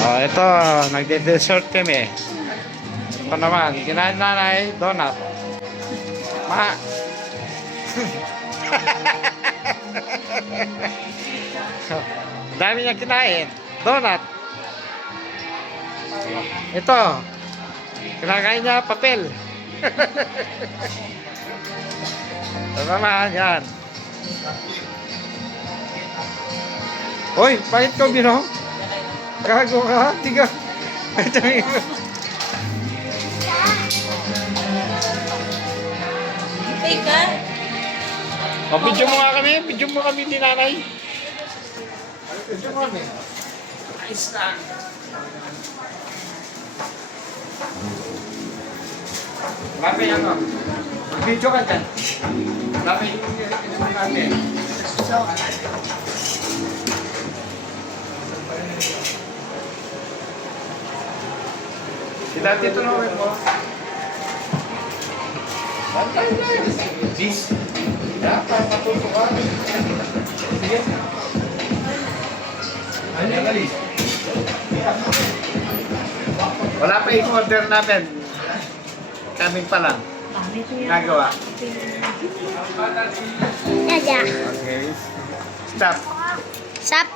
Oh, ito, nagde-dessert kami. Ito naman, kinain nanay, donut. Ma. Dami niya kinain. Donut. Ito, kinakain niya papel. Ito naman, yan. Hoy, bakit ko binong? Gago ka, tiga. Teka. O, video mo nga kami. Video mo kami ni nanay. Video mo kami. Nice lang. Lapi yan o. Video ka dyan. Lapi yung namin. Si dati tunawin mo. Bantay na yun. Jeez. Dapat matutukan. Sige. Ano yung alis? Wala pa yung order natin. Kaming pa lang. Nagawa. Dada. Okay. Stop. Sap.